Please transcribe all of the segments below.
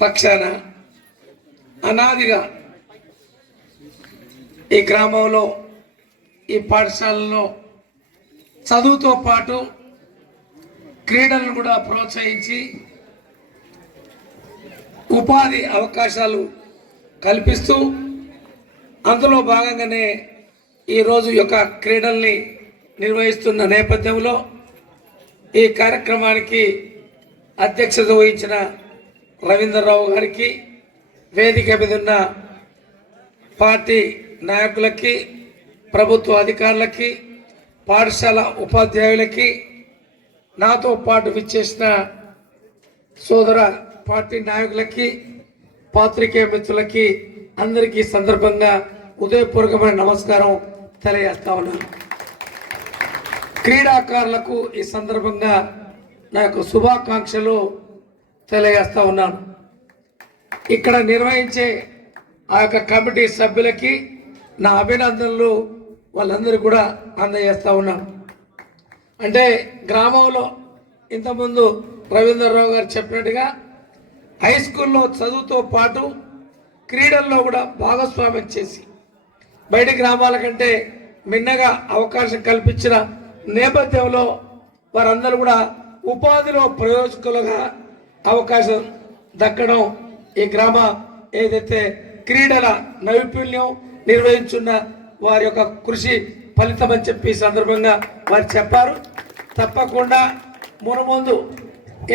పక్షాన అనాదిగా ఈ గ్రామంలో ఈ పాఠశాలలో చదువుతో పాటు క్రీడలను కూడా ప్రోత్సహించి ఉపాధి అవకాశాలు కల్పిస్తూ అందులో భాగంగానే ఈరోజు యొక్క క్రీడల్ని నిర్వహిస్తున్న నేపథ్యంలో ఈ కార్యక్రమానికి అధ్యక్షత వహించిన రవీంద్రరావు గారికి, వేదిక మీద ఉన్న పార్టీ నాయకులకి, ప్రభుత్వ అధికారులకి, పాఠశాల ఉపాధ్యాయులకి, నాతో పాటు విచ్చేసిన సోదర పార్టీ నాయకులకి, పాత్రికేయ మిత్రులకి అందరికీ సందర్భంగా ఉదయపూర్వకమైన నమస్కారం తెలియజేస్తా ఉన్నాను. క్రీడాకారులకు ఈ సందర్భంగా నాకు శుభాకాంక్షలు తెలియజేస్తా ఉన్నాను. ఇక్కడ నిర్వహించే ఆ యొక్క కమిటీ సభ్యులకి నా అభినందనలు వాళ్ళందరూ కూడా అందజేస్తూ ఉన్నాను. అంటే గ్రామంలో ఇంతకుముందు రవీంద్రరావు గారు చెప్పినట్టుగా హై స్కూల్లో చదువుతో పాటు క్రీడల్లో కూడా భాగస్వామ్యం చేసి బయటి గ్రామాల కంటే మిన్నగా అవకాశం కల్పించిన నేపథ్యంలో వారందరూ కూడా ఉపాధిలో ప్రయోజకులుగా అవకాశం దక్కడం ఈ గ్రామ ఏదైతే క్రీడల నైపుణ్యం నిర్వహించున్న వారి యొక్క కృషి ఫలితం అని చెప్పి సందర్భంగా వారు చెప్పారు. తప్పకుండా మునముందు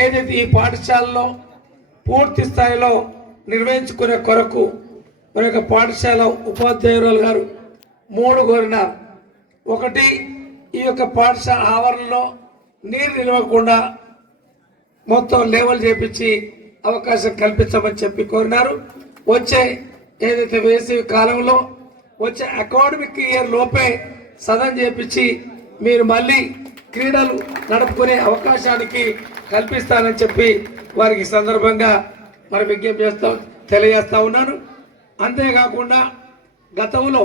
ఏదైతే ఈ పాఠశాలలో పూర్తి స్థాయిలో నిర్వహించుకునే కొరకు మన యొక్క పాఠశాల ఉపాధ్యాయురాలు గారు 3 కోరినారు. ఒకటి, ఈ యొక్క పాఠశాల ఆవరణలో నీరు నిలవకుండా మొత్తం లేవల్ చేపించి అవకాశం కల్పించమని చెప్పి కోరినారు. వచ్చే ఏదైతే వేసవి కాలంలో వచ్చే అకాడమిక్ ఇయర్ లోపే సదన్ చేపించి మీరు మళ్ళీ క్రీడలు నడుపుకునే అవకాశానికి కల్పిస్తానని చెప్పి వారికి సందర్భంగా మరి విజ్ఞప్తి తెలియజేస్తా ఉన్నాను. అంతేకాకుండా గతంలో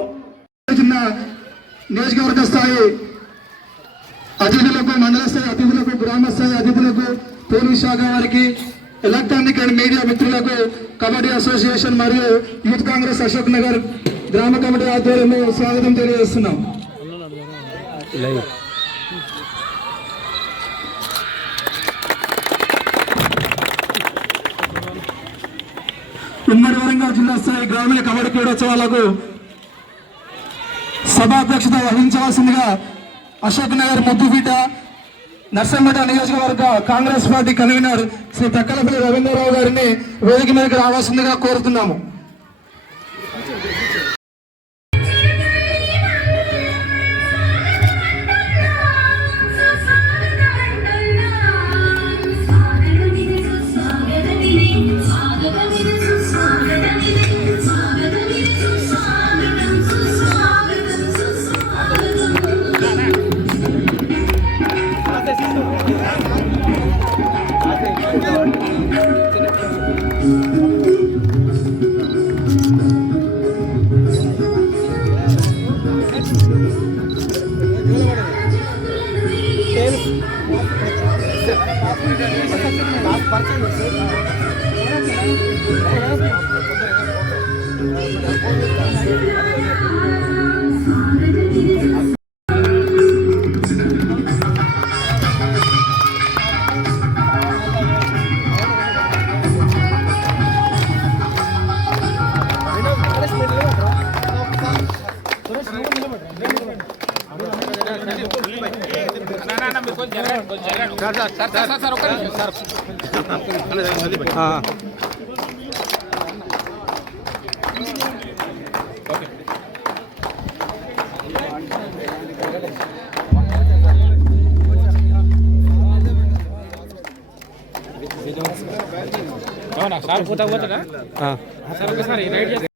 నియోజకవర్గ స్థాయి అతిథులకు, మండల స్థాయి అతిథులకు, గ్రామ స్థాయి అతిథులకు, పోలీస్ శాఖ వారికి, ఎలక్ట్రానిక్ అండ్ మీడియా మిత్రులకు, కబడ్డీ అసోసియేషన్ మరియు యూత్ కాంగ్రెస్ అశోక్ నగర్ గ్రామ కమిటీ ఆధ్వర్యంలో స్వాగతం తెలియజేస్తున్నాం. ఉమ్మడి వరంగల్ జిల్లా స్థాయి గ్రామీణ కబడ్డీ క్రీడోత్సవాలకు సభాధ్యక్షత వహించవలసిందిగా అశోక్ నగర్ ముద్దుపీట నర్సంపేట నియోజకవర్గ కాంగ్రెస్ పార్టీ కన్వీనర్ శ్రీ తక్కలపల్లి రవీంద్రరావు గారిని వేదిక మీదకి రావాల్సిందిగా కోరుతున్నాము. సార్ పోతా పోతాడా సార్ ఒకసారి రైడ్ చేస్తే